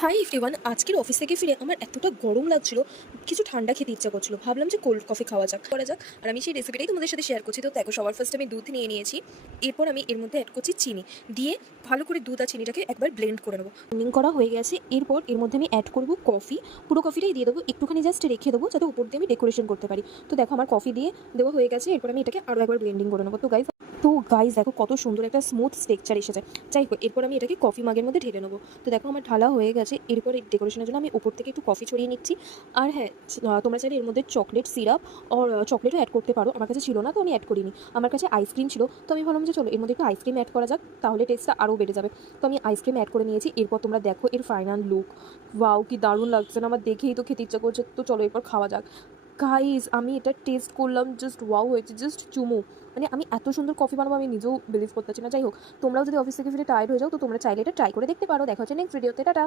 Hi everyone, আজকের office থেকে ফিরে আমার এতটা গরম লাগছিল, কিছু ঠান্ডা খেতে ইচ্ছা করছিল। ভাবলাম যে কোল্ড কফি খাওয়া যাক, করা যাক। আর আমি সেই রেসিপিটাই তোমাদের সাথে শেয়ার করছি। তো দেখো, সবার ফার্স্ট আমি দুধ নিয়ে নিয়েছি। এরপর আমি এর মধ্যে অ্যাড করছি চিনি দিয়ে ভালো করে দুধ আর চিনিটাকে একবার ব্লেন্ড করে নেবো। ব্লেন্ডিং করা হয়ে গেছে। এরপর এর মধ্যে আমি অ্যাড করবো কফি। পুরো কফিটাই দিয়ে দেবো, একটুখানি জাস্ট রেখে দেবো যাতে উপর দিয়ে আমি ডেকোরেশন করতে পারি। তো দেখো, আমার কফি দিয়ে দেওয়া হয়ে গেছে। এরপর আমি এটাকে আরও একবার ব্লেন্ডিং করে নেবো। তো গাইজ দেখো কত সুন্দর একটা স্মুথ টেক্সচার এসেছে। যাই হোক, এরপর আমি এটাকে কফি মাগের মধ্যে ঢেলে নেবো। তো দেখো, আমার ঢালা হয়ে গেছে। এরপর এই ডেকোরেশনের জন্য আমি উপর থেকে একটু কফি ছড়িয়ে নিচ্ছি। আর হ্যাঁ, তোমরা চাইলে এর মধ্যে চকলেট সিরাপ আর চকলেটও অ্যাড করতে পারো। আমার কাছে ছিল না, তো আমি অ্যাড করিনি। আমার কাছে আইসক্রিম ছিল, তো আমি ভাবলাম যে চলো এর মধ্যে একটু আইসক্রিম অ্যাড করা যাক, তাহলে টেস্টটা আরও বেড়ে যাবে। তো আমি আইসক্রিম অ্যাড করে নিয়েছি। এরপর তোমরা দেখো এর ফাইনাল লুক। ওয়াও, কি দারুণ লাগছে না? আমার দেখেই তো খেতে ইচ্ছা করছে। তো চলো এরপর খাওয়া যাক। গাইস, আমি এটা টেস্ট করলাম, জাস্ট ওয়াও হয়েছে, জাস্ট চুমু। মানে আমি এত সুন্দর কফি বানাবো আমি নিজেও বিলিভ করতে পারছি না। যাই হোক, তোমরাও যদি অফিস থেকে ফিরে টায়ার্ড হয়ে যাও, তো তোমরা চাইলে এটা ট্রাই করে দেখতে পারো। দেখা হচ্ছে নেক্সট ভিডিওতে। টাটা।